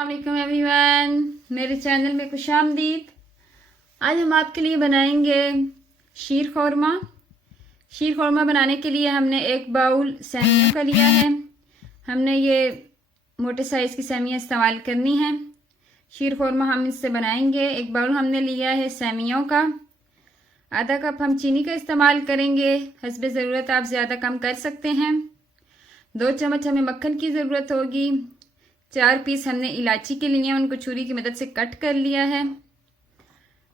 अस्सलाम एवरीवन, मेरे चैनल में खुशामदीद। आज हम आपके लिए बनाएंगे शीर खौरमा। शीर खौरमा बनाने के लिए हमने एक बाउल सेमियों का लिया है। हमने ये मोटे साइज़ की सेमियाँ इस्तेमाल करनी है। शीर खौरमा हम इससे बनाएंगे। एक बाउल हमने लिया है सेमियों का। आधा कप हम चीनी का इस्तेमाल करेंगे, हस्बे ज़रूरत आप ज़्यादा कम कर सकते हैं। 2 चम्मच हमें मक्खन की ज़रूरत होगी। 4 पीस हमने इलायची के लिए उनको छुरी की मदद से कट कर लिया है।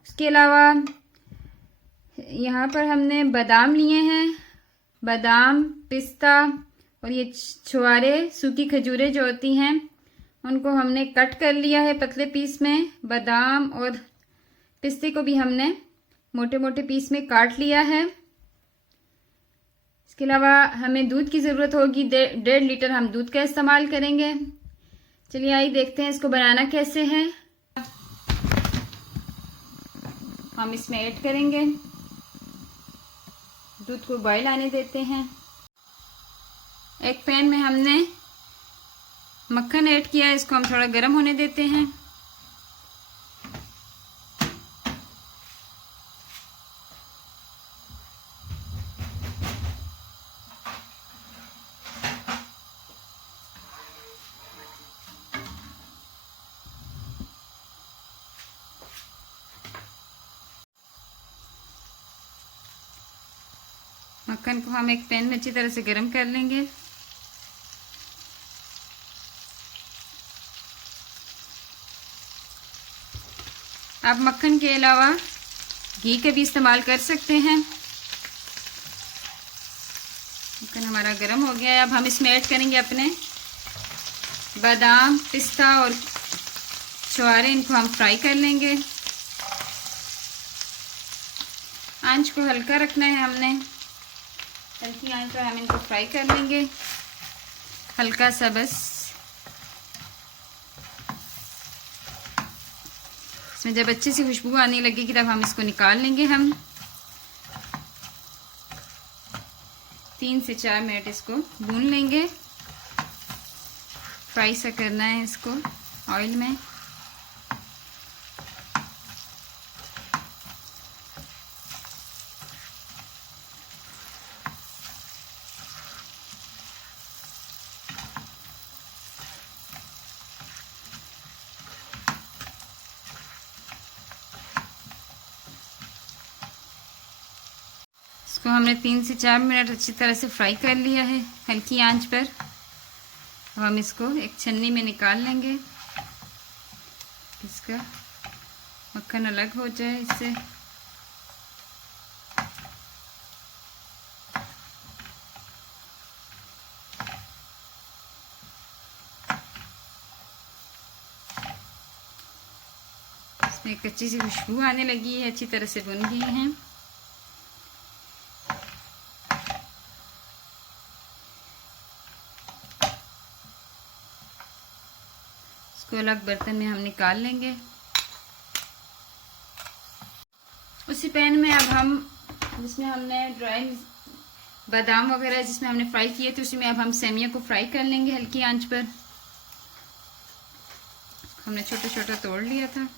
उसके अलावा यहाँ पर हमने बादाम लिए हैं, बादाम, पिस्ता और ये छुआरे, सूखी खजूरें जो होती हैं, उनको हमने कट कर लिया है पतले पीस में। बादाम और पिस्ते को भी हमने मोटे मोटे पीस में काट लिया है। इसके अलावा हमें दूध की ज़रूरत होगी। 1.5 लीटर हम दूध का इस्तेमाल करेंगे। चलिए आइए देखते हैं इसको बनाना कैसे है। हम इसमें ऐड करेंगे, दूध को बॉयल आने देते हैं। एक पैन में हमने मक्खन ऐड किया है, इसको हम थोड़ा गर्म होने देते हैं। मक्खन को हम एक पैन में अच्छी तरह से गर्म कर लेंगे। आप मक्खन के अलावा घी का भी इस्तेमाल कर सकते हैं। मक्खन हमारा गर्म हो गया है। अब हम इसमें ऐड करेंगे अपने बादाम, पिस्ता और छुआरे, इनको हम फ्राई कर लेंगे। आंच को हल्का रखना है हमने, हल्की आंच पर हम इनको फ्राई कर लेंगे, हल्का सा बस। इसमें जब अच्छी सी खुशबू आने लगेगी तब हम इसको निकाल लेंगे। हम 3 से 4 मिनट इसको भून लेंगे। फ्राई सा करना है इसको ऑयल में। इसको हमने 3 से 4 मिनट अच्छी तरह से फ्राई कर लिया है हल्की आंच पर। अब हम इसको एक छन्नी में निकाल लेंगे, इसका मक्खन अलग हो जाए इससे। इसमें कच्ची सी खुशबू आने लगी है, अच्छी तरह से भुन गई हैं। इसको अलग बर्तन में हम निकाल लेंगे। उसी पैन में अब हम, जिसमें हमने ड्राई बादाम वगैरह जिसमें हमने फ्राई किए थे, उसी में अब हम सेमियों को फ्राई कर लेंगे हल्की आंच पर। हमने छोटा छोटा तोड़ लिया था,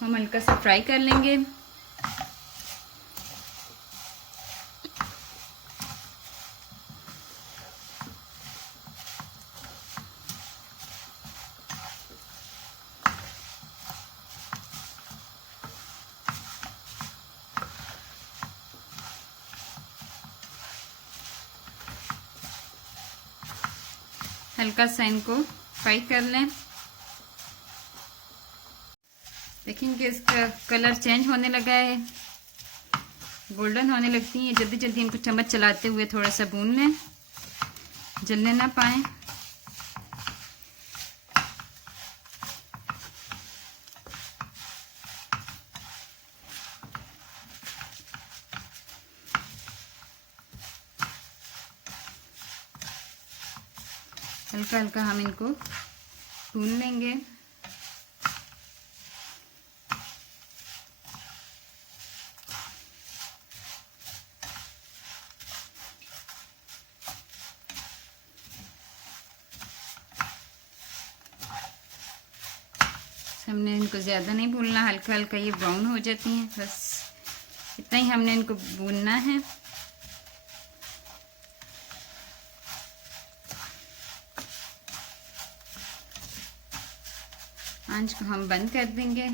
हम हल्का सा फ्राई कर लेंगे। हल्का सा इनको फ्राई कर लें। देखेंगे इसका कलर चेंज होने लगा है, गोल्डन होने लगती है। जल्दी जल्दी इनको चम्मच चलाते हुए थोड़ा सा भून लें, जलने ना पाए। हल्का हल्का हम इनको भून लेंगे। हमने इनको ज़्यादा नहीं भूनना, हल्का हल्का ये ब्राउन हो जाती हैं, बस इतना ही हमने इनको भूनना है। आंच को हम बंद कर देंगे।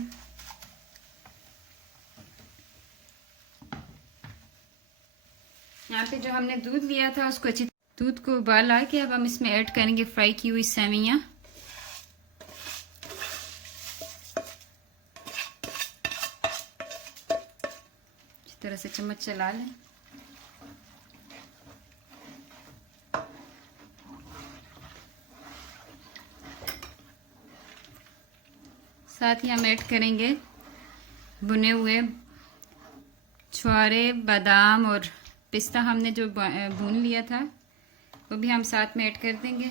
यहाँ पे जो हमने दूध लिया था उसको अच्छी दूध को उबाल आ के अब हम इसमें ऐड करेंगे फ्राई की हुई सेवइयाँ। इस तरह से चम्मच चला लें। साथ ही हम ऐड करेंगे भुने हुए छुहारे, बादाम और पिस्ता हमने जो भून लिया था वो भी हम साथ में ऐड कर देंगे।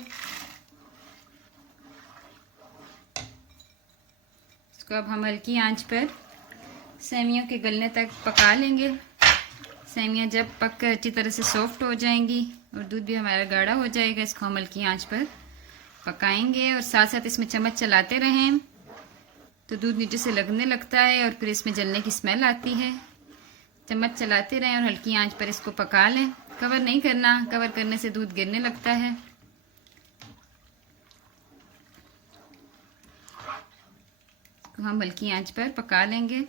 इसको अब हम हल्की आंच पर सेवइयों के गलने तक पका लेंगे। सेवइयाँ जब पक कर अच्छी तरह से सॉफ्ट हो जाएंगी और दूध भी हमारा गाढ़ा हो जाएगा, इसको हम हल्की आंच पर पकाएंगे और साथ साथ इसमें चम्मच चलाते रहें तो दूध नीचे से लगने लगता है और फिर इसमें जलने की स्मेल आती है। चम्मच चलाते रहें और हल्की आंच पर इसको पका लें। कवर नहीं करना, कवर करने से दूध गिरने लगता है। इसको हम हल्की आंच पर पका लेंगे।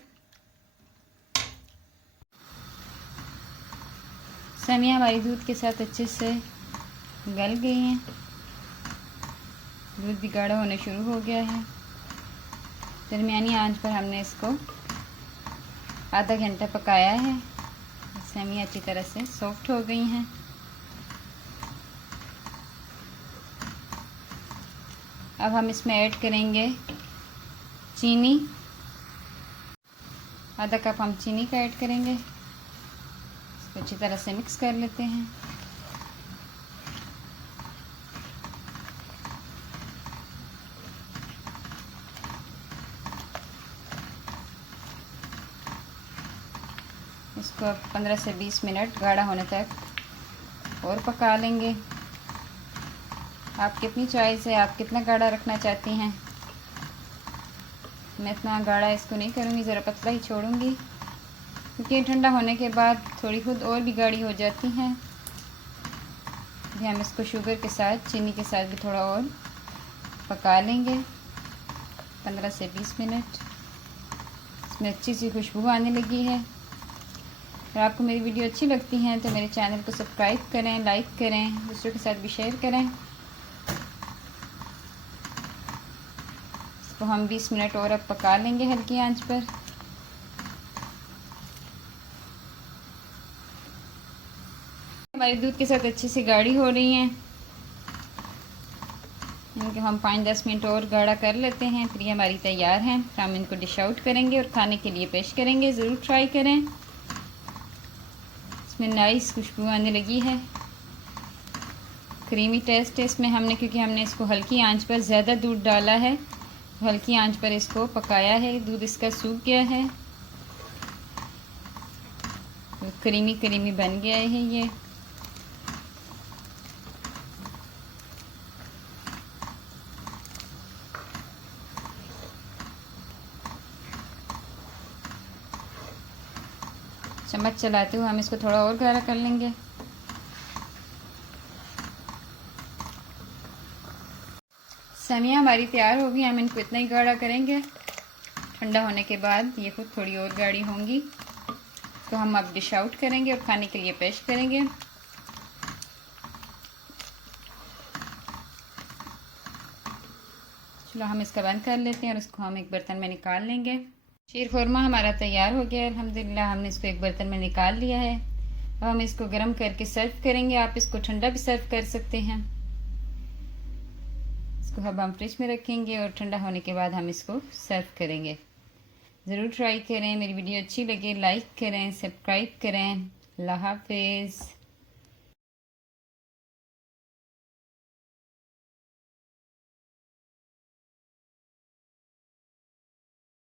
सेवइयाँ हमारी दूध के साथ अच्छे से गल गई हैं, दूध भी गाढ़ा होने शुरू हो गया है। दरमियानी आंच पर हमने इसको आधा घंटा पकाया है। सेवइयाँ अच्छी तरह से सॉफ्ट हो गई हैं। अब हम इसमें ऐड करेंगे चीनी। आधा कप हम चीनी का ऐड करेंगे। इसको अच्छी तरह से मिक्स कर लेते हैं। इसको 15 से 20 मिनट गाढ़ा होने तक और पका लेंगे। आपकी अपनी चॉइस है, आप कितना गाढ़ा रखना चाहती हैं। मैं इतना गाढ़ा इसको नहीं करूँगी, ज़रा पतला ही छोड़ूंगी क्योंकि ठंडा होने के बाद थोड़ी खुद और भी गाढ़ी हो जाती हैं। हम इसको शुगर के साथ, चीनी के साथ भी थोड़ा और पका लेंगे 15 से 20 मिनट। इसमें अच्छी सी खुशबू आने लगी है। अगर आपको मेरी वीडियो अच्छी लगती है तो मेरे चैनल को सब्सक्राइब करें, लाइक करें, दूसरों के साथ भी शेयर करें। इसको हम 20 मिनट और अब पका लेंगे हल्की आंच पर। हमारी दूध के साथ अच्छी सी गाढ़ी हो रही हैं। इनको हम 5-10 मिनट और गाढ़ा कर लेते हैं, फिर ये हमारी तैयार हैं। फिर हम इनको डिश आउट करेंगे और खाने के लिए पेश करेंगे। ज़रूर ट्राई करें। इसमें नाइस खुशबू आने लगी है, क्रीमी टेस्ट है इसमें। हमने क्योंकि हमने इसको हल्की आंच पर ज़्यादा दूध डाला है, हल्की आंच पर इसको पकाया है, दूध इसका सूख गया है, तो क्रीमी क्रीमी बन गया है ये। चम्मच चलाते हुए हम इसको थोड़ा और गाढ़ा कर लेंगे। सेवइयाँ हमारी तैयार होगी। हम इनको इतना ही गाढ़ा करेंगे, ठंडा होने के बाद ये खुद थोड़ी और गाढ़ी होंगी। तो हम अब डिश आउट करेंगे और खाने के लिए पेश करेंगे। चलो हम इसका बंद कर लेते हैं और इसको हम एक बर्तन में निकाल लेंगे। शीर खुरमा हमारा तैयार हो गया है अल्हम्दुलिल्लाह। हमने इसको एक बर्तन में निकाल लिया है। अब हम इसको गर्म करके सर्व करेंगे। आप इसको ठंडा भी सर्व कर सकते हैं। इसको अब हम फ्रिज में रखेंगे और ठंडा होने के बाद हम इसको सर्व करेंगे। ज़रूर ट्राई करें। मेरी वीडियो अच्छी लगे लाइक करें, सब्सक्राइब करें। अल्लाह हाफिज़।